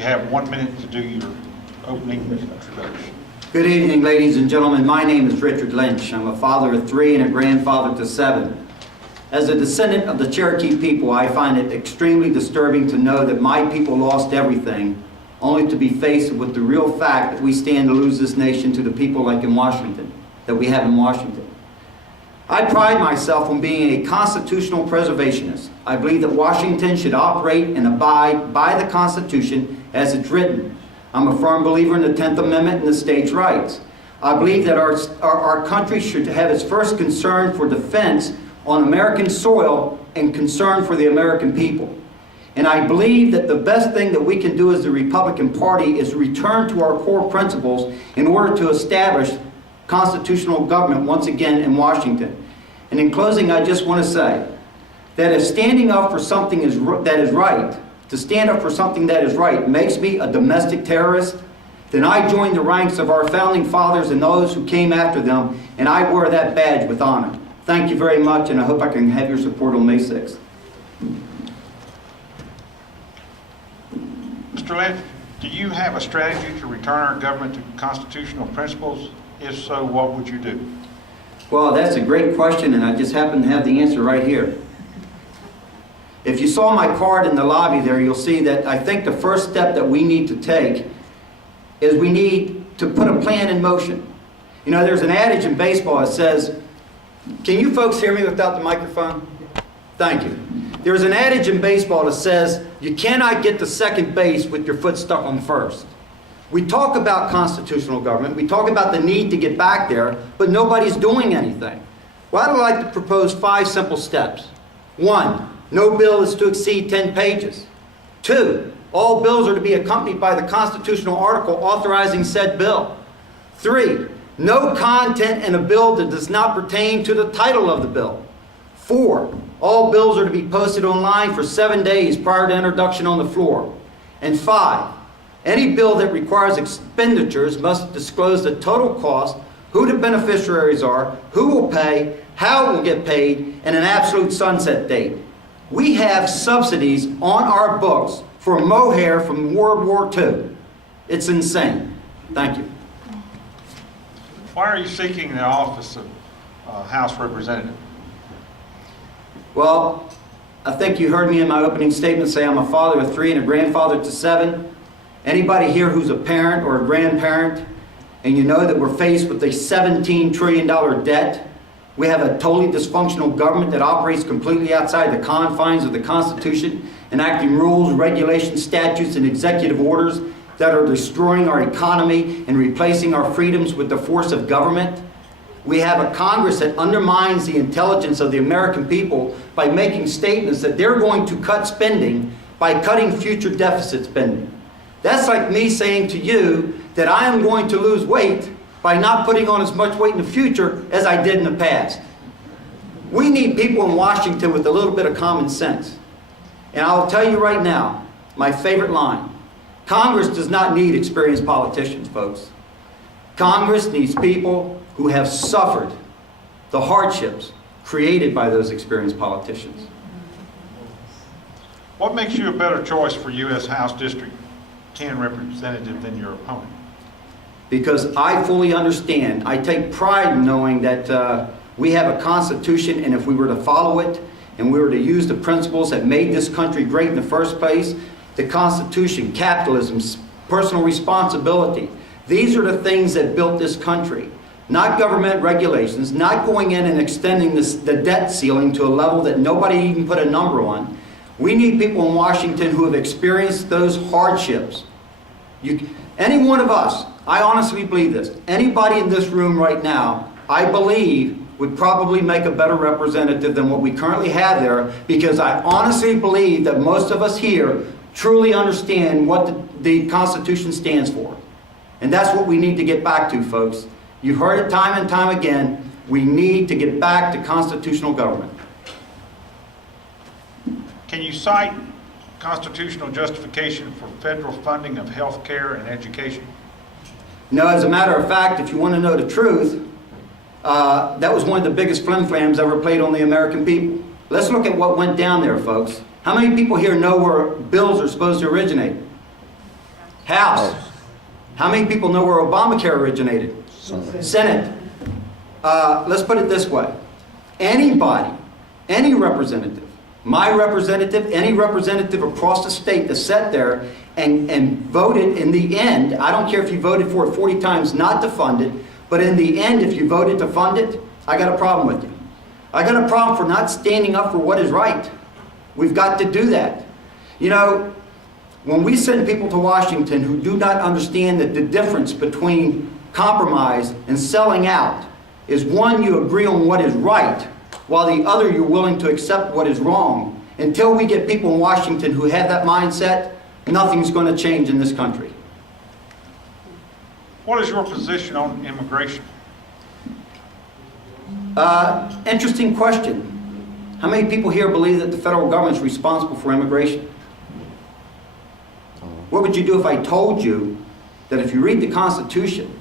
You have 1 minute to do your opening introduction. Good evening, ladies and gentlemen. My name is Richard Lynch. I'm a father of 3 and a grandfather to 7. As a descendant of the Cherokee people, I find it extremely disturbing to know that my people lost everything, only to be faced with the real fact that we stand to lose this nation to the people like in Washington, that we have in Washington. I pride myself on being a constitutional preservationist. I believe that Washington should operate and abide by the Constitution as it's written. I'm a firm believer in the 10th Amendment and the states' rights. I believe that our country should have its first concern for defense on American soil and concern for the American people. And I believe that the best thing that we can do as the Republican Party is return to our core principles in order to establish constitutional government once again in Washington. And in closing, I just want to say that if standing up for something that is right, to stand up for something that is right makes me a domestic terrorist, then I join the ranks of our founding fathers and those who came after them, and I wear that badge with honor. Thank you very much, and I hope I can have your support on May 6th. Mr. Lynch, do you have a strategy to return our government to constitutional principles? If so, what would you do? Well, that's a great question, and I just happen to have the answer right here. If you saw my card in the lobby there, you'll see that I think the first step that we need to take is we need to put a plan in motion. You know, there's an adage in baseball that says, can you folks hear me without the microphone? Thank you. There's an adage in baseball that says, you cannot get to second base with your foot stuck on first. We talk about constitutional government, we talk about the need to get back there, but nobody's doing anything. Well, I'd like to propose 5 simple steps. 1, no bill is to exceed 10 pages. 2, all bills are to be accompanied by the constitutional article authorizing said bill. 3, no content in a bill that does not pertain to the title of the bill. 4, all bills are to be posted online for 7 days prior to introduction on the floor. And 5, any bill that requires expenditures must disclose the total cost, who the beneficiaries are, who will pay, how it will get paid, and an absolute sunset date. We have subsidies on our books for mohair from World War II. It's insane. Thank you. Why are you seeking the office of House Representative? Well, I think you heard me in my opening statement say I'm a father of 3 and a grandfather to 7. Anybody here who's a parent or a grandparent, and you know that we're faced with a $17 trillion debt, we have a totally dysfunctional government that operates completely outside the confines of the Constitution, enacting rules, regulations, statutes, and executive orders that are destroying our economy and replacing our freedoms with the force of government. We have a Congress that undermines the intelligence of the American people by making statements that they're going to cut spending by cutting future deficit spending. That's like me saying to you that I am going to lose weight by not putting on as much weight in the future as I did in the past. We need people in Washington with a little bit of common sense. And I'll tell you right now, my favorite line, Congress does not need experienced politicians, folks. Congress needs people who have suffered the hardships created by those experienced politicians. What makes you a better choice for U.S. House District 10 representative than your opponent? Because I fully understand, I take pride in knowing that we have a Constitution, and if we were to follow it, and we were to use the principles that made this country great in the first place, the Constitution, capitalism, personal responsibility, these are the things that built this country. Not government regulations, not going in and extending the debt ceiling to a level that nobody even put a number on. We need people in Washington who have experienced those hardships. Any one of us, I honestly believe this, anybody in this room right now, I believe would probably make a better representative than what we currently have there, because I honestly believe that most of us here truly understand what the Constitution stands for. And that's what we need to get back to, folks. You've heard it time and time again. We need to get back to constitutional government. Can you cite constitutional justification for federal funding of health care and education? No, as a matter of fact, if you want to know the truth, that was one of the biggest flim-flams ever played on the American people. Let's look at what went down there, folks. How many people here know where bills are supposed to originate? House. How many people know where Obamacare originated? Senate. Let's put it this way. Anybody, any representative, my representative, any representative across the state that sat there and voted in the end, I don't care if you voted for it 40 times not to fund it, but in the end, if you voted to fund it, I got a problem with you. I got a problem for not standing up for what is right. We've got to do that. You know, when we send people to Washington who do not understand that the difference between compromise and selling out is one, you agree on what is right, while the other, you're willing to accept what is wrong. Until we get people in Washington who have that mindset, nothing's going to change in this country. What is your position on immigration? Interesting question. How many people here believe that the federal government is responsible for immigration? What would you do if I told you that if you read the Constitution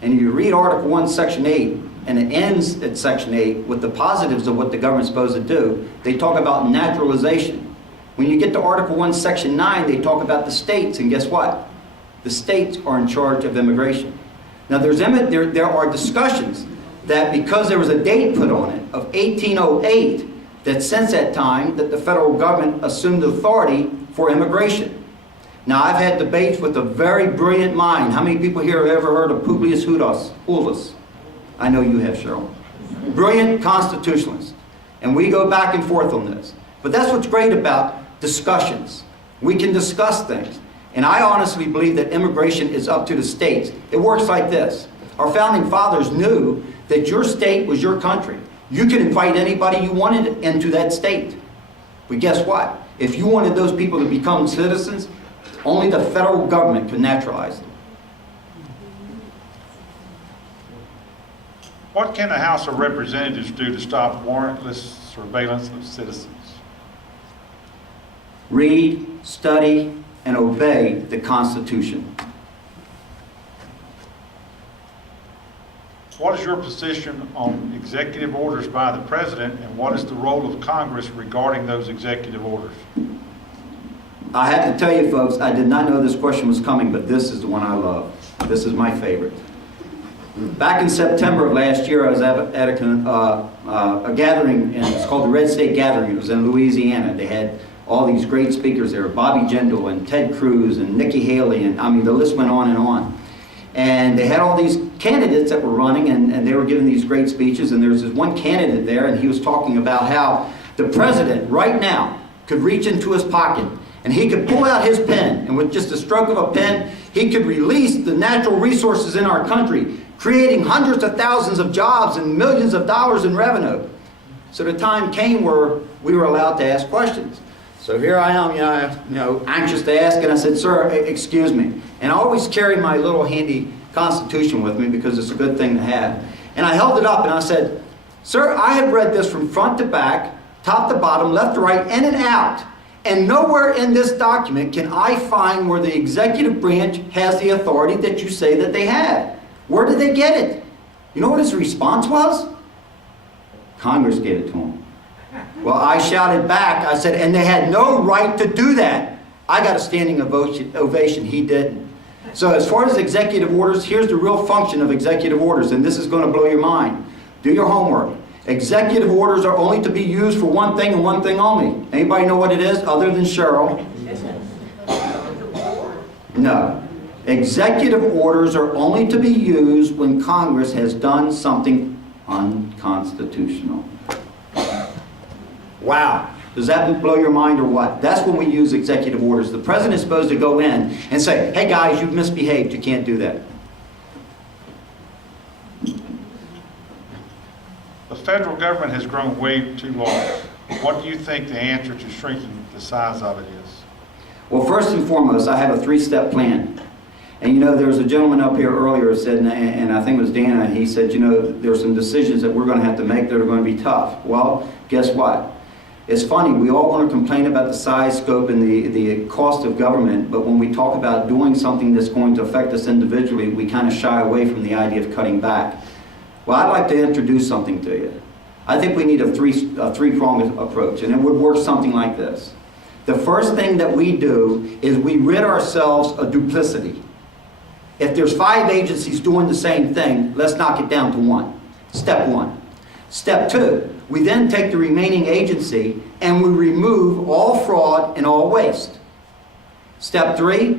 and you read Article 1, Section 8, and it ends at Section 8 with the positives of what the government's supposed to do, they talk about naturalization. When you get to Article 1, Section 9, they talk about the states, and guess what? The states are in charge of immigration. Now there are discussions that because there was a date put on it of 1808, that since that time that the federal government assumed authority for immigration. Now I've had debates with a very brilliant mind. How many people here have ever heard of Publius Ulus? I know you have, Cheryl. Brilliant constitutionalist. And we go back and forth on this. But that's what's great about discussions. We can discuss things. And I honestly believe that immigration is up to the states. It works like this. Our founding fathers knew that your state was your country. You could invite anybody you wanted into that state. But guess what? If you wanted those people to become citizens, only the federal government could naturalize them. What can the House of Representatives do to stop warrantless surveillance of citizens? Read, study, and obey the Constitution. What is your position on executive orders by the President, and what is the role of Congress regarding those executive orders? I have to tell you, folks, I did not know this question was coming, but this is the one I love. This is my favorite. Back in September of last year, I was at a gathering, and it's called the Red State Gathering. It was in Louisiana. They had all these great speakers there, Bobby Jindal and Ted Cruz and Nikki Haley, and I mean, the list went on and on. And they had all these candidates that were running, and they were giving these great speeches, and there was this one candidate there, and he was talking about how the president right now could reach into his pocket, and he could pull out his pen, and with just a stroke of a pen, he could release the natural resources in our country, creating hundreds of thousands of jobs and millions of dollars in revenue. So the time came where we were allowed to ask questions. So here I am, anxious to ask, and I said, "Sir, excuse me." And I always carry my little handy Constitution with me because it's a good thing to have. And I held it up and I said, "Sir, I have read this from front to back, top to bottom, left to right, in and out. And nowhere in this document can I find where the executive branch has the authority that you say that they have. Where did they get it?" You know what his response was? Congress gave it to him. Well, I shouted back, I said, "And they had no right to do that." I got a standing ovation, he didn't. So as far as executive orders, here's the real function of executive orders, and this is going to blow your mind. Do your homework. Executive orders are only to be used for one thing and one thing only. Anybody know what it is other than Cheryl? No. Executive orders are only to be used when Congress has done something unconstitutional. Wow. Does that blow your mind or what? That's when we use executive orders. The president is supposed to go in and say, "Hey guys, you've misbehaved. You can't do that." The federal government has grown way too large. What do you think the answer to shrinking the size of it is? Well, first and foremost, I have a three-step plan. And you know, there was a gentleman up here earlier said, and I think it was Dana, he said, you know, there are some decisions that we're going to have to make that are going to be tough. Well, guess what? It's funny, we all want to complain about the size, scope, and the cost of government, but when we talk about doing something that's going to affect us individually, we kind of shy away from the idea of cutting back. Well, I'd like to introduce something to you. I think we need a three-pronged approach, and it would work something like this. the first thing that we do is we rid ourselves of duplicity. If there's 5 agencies doing the same thing, let's knock it down to 1. Step 1. Step 2, we then take the remaining agency and we remove all fraud and all waste. Step 3,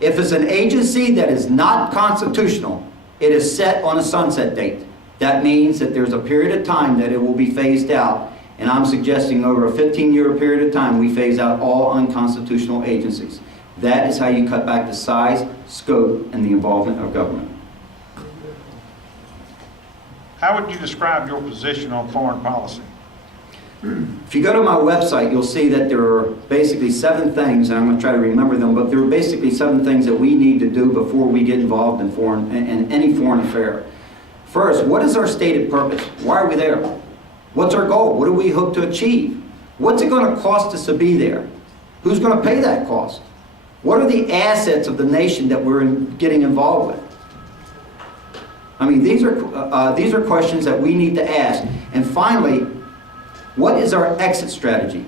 if it's an agency that is not constitutional, it is set on a sunset date. That means that there's a period of time that it will be phased out. And I'm suggesting over a 15-year period of time, we phase out all unconstitutional agencies. That is how you cut back the size, scope, and the involvement of government. How would you describe your position on foreign policy? If you go to my website, you'll see that there are basically 7 things, and I'm going to try to remember them, but there are basically 7 things that we need to do before we get involved in any foreign affair. First, what is our stated purpose? Why are we there? What's our goal? What do we hope to achieve? What's it going to cost us to be there? Who's going to pay that cost? What are the assets of the nation that we're getting involved with? I mean, these are questions that we need to ask. And finally, what is our exit strategy?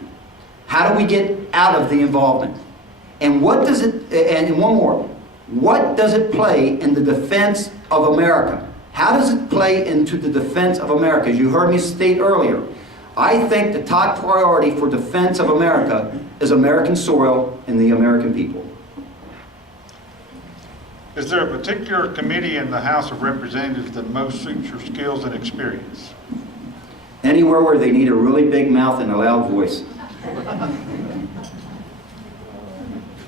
How do we get out of the involvement? And what does it, and one more, what does it play in the defense of America? How does it play into the defense of America? As you heard me state earlier, I think the top priority for defense of America is American soil and the American people. Is there a particular committee in the House of Representatives that most suits your skills and experience? Anywhere where they need a really big mouth and a loud voice.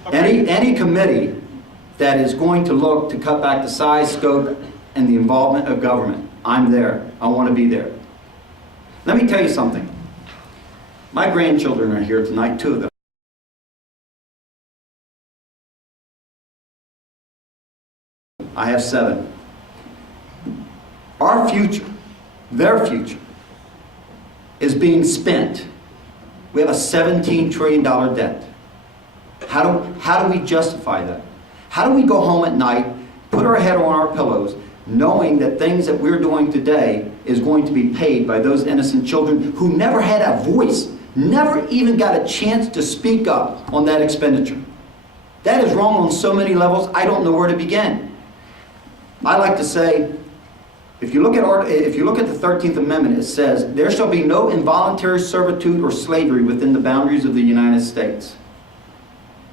Okay. Any committee that is going to look to cut back the size, scope, and the involvement of government, I'm there. I want to be there. Let me tell you something. My grandchildren are here tonight, 2 of them. I have 7. Our future, their future, is being spent. We have a $17 trillion debt. How do we justify that? How do we go home at night, put our head on our pillows, knowing that things that we're doing today is going to be paid by those innocent children who never had a voice, never even got a chance to speak up on that expenditure? That is wrong on so many levels, I don't know where to begin. I like to say, if you look at the 13th Amendment, it says, there shall be no involuntary servitude or slavery within the boundaries of the United States.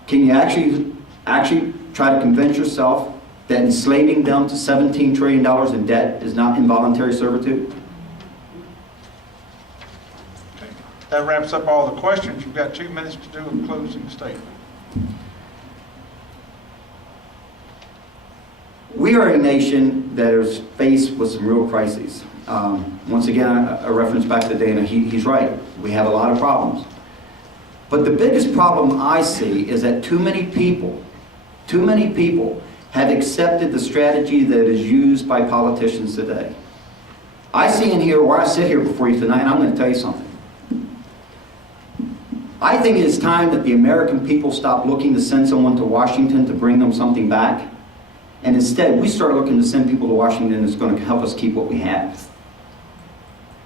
Can you actually try to convince yourself that enslaving them to $17 trillion in debt is not involuntary servitude? Okay. That wraps up all the questions. You've got 2 minutes to do a closing statement. We are a nation that is faced with some real crises. Once again, a reference back to Dana, he's right. We have a lot of problems. But the biggest problem I see is that too many people have accepted the strategy that is used by politicians today. I see in here, where I sit here before you tonight, and I'm going to tell you something. I think it is time that the American people stop looking to send someone to Washington to bring them something back. And instead, we start looking to send people to Washington that's going to help us keep what we have.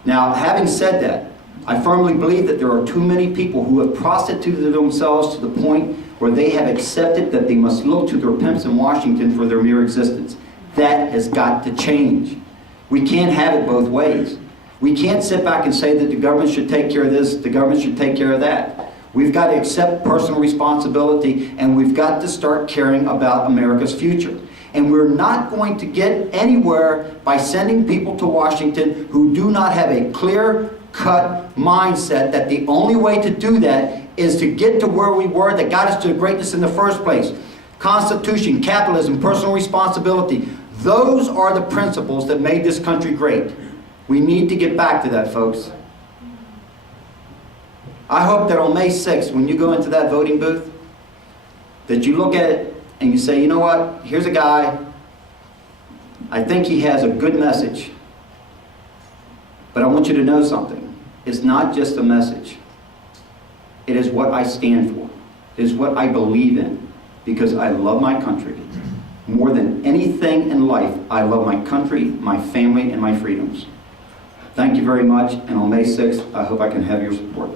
Now, having said that, I firmly believe that there are too many people who have prostituted themselves to the point where they have accepted that they must look to their pimps in Washington for their mere existence. That has got to change. We can't have it both ways. We can't sit back and say that the government should take care of this, the government should take care of that. We've got to accept personal responsibility, and we've got to start caring about America's future. And we're not going to get anywhere by sending people to Washington who do not have a clear-cut mindset that the only way to do that is to get to where we were that got us to greatness in the first place. Constitution, capitalism, personal responsibility. Those are the principles that made this country great. We need to get back to that, folks. I hope that on May 6th, when you go into that voting booth, that you look at it and you say, you know what, here's a guy, I think he has a good message, but I want you to know something. It's not just a message. It is what I stand for. It is what I believe in, because I love my country. More than anything in life, I love my country, my family, and my freedoms. Thank you very much, and on May 6th, I hope I can have your support.